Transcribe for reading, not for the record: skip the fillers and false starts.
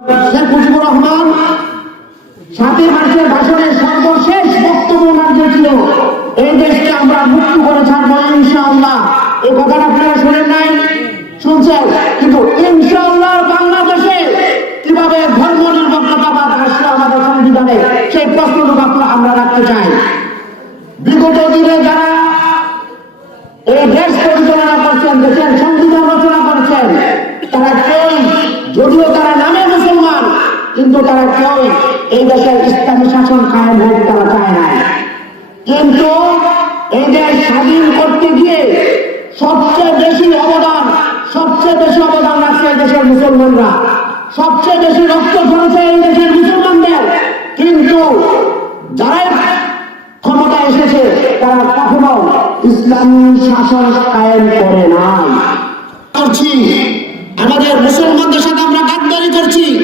শেখ মুজিবুর রহমান ৭ই মার্চের ভাষণের সর্বশেষ বক্তব্য ওনার ছিল, এই দেশকে আমরা মুক্ত করে ছাড়বো ইনশাআল্লাহ। এই কথাটা আপনারা শোনেন নাই? শুনছেন? কিন্তু ইনশাআল্লাহ বাংলাদেশে কিভাবে ধর্ম নিরপেক্ষতাবাদ আসলে আমাদের সংবিধানে, সেই প্রশ্নটুকু আমরা রাখতে চাই। বিগত দিনে যারা এই দেশ পরিচালনা করছেন, দেশের সংবিধান রচনা করছেন, তারা কেউ, যদিও তারা নামে মুসলমান, কিন্তু তারা কেউ এই দেশের ইসলামী শাসন কায়েম হোক তারা চায় না। কিন্তু এই দেশ স্বাধীন করতে গিয়ে সবচেয়ে বেশি অবদান রাখছে এই দেশের মুসলমানরা, সবচেয়ে বেশি রক্ত ঝরেছে এই দেশের মুসলমানদের। কিন্তু যারাই ক্ষমতা এসেছে তারা কখনো ইসলামী শাসন কায়েম করে নাই। আমাদের মুসলমানদের সাথে আমরা গাদ্দারি করছি।